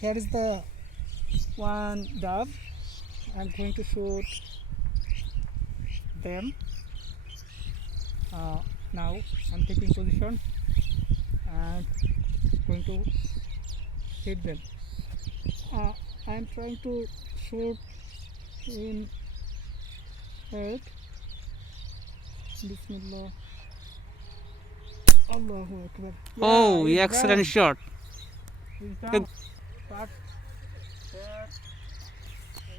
here is the one dove. I'm going to shoot them. Now I'm taking position and going to hit them. I'm trying to shoot in head. Bismillah. Allahu Akbar. Oh, it's excellent down. shot. It's down. But there,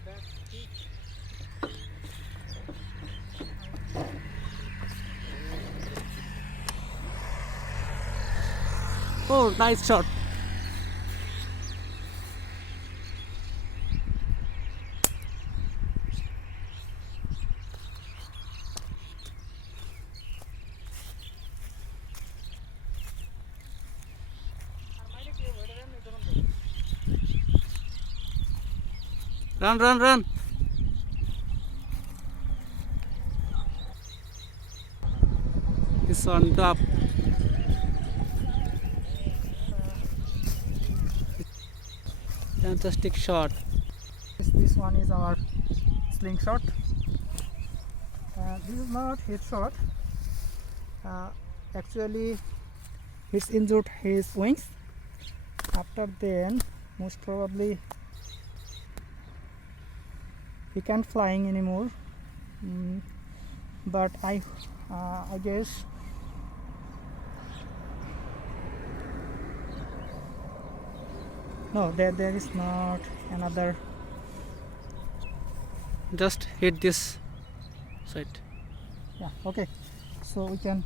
that's it. Oh, nice shot. Run, run, run. It's on top. Fantastic shot. This one is our slingshot. This is not headshot. Actually, it's injured his wings. After then, most probably he can't flying anymore. But I guess no, there is not another. Just hit this side. Yeah, okay. So we can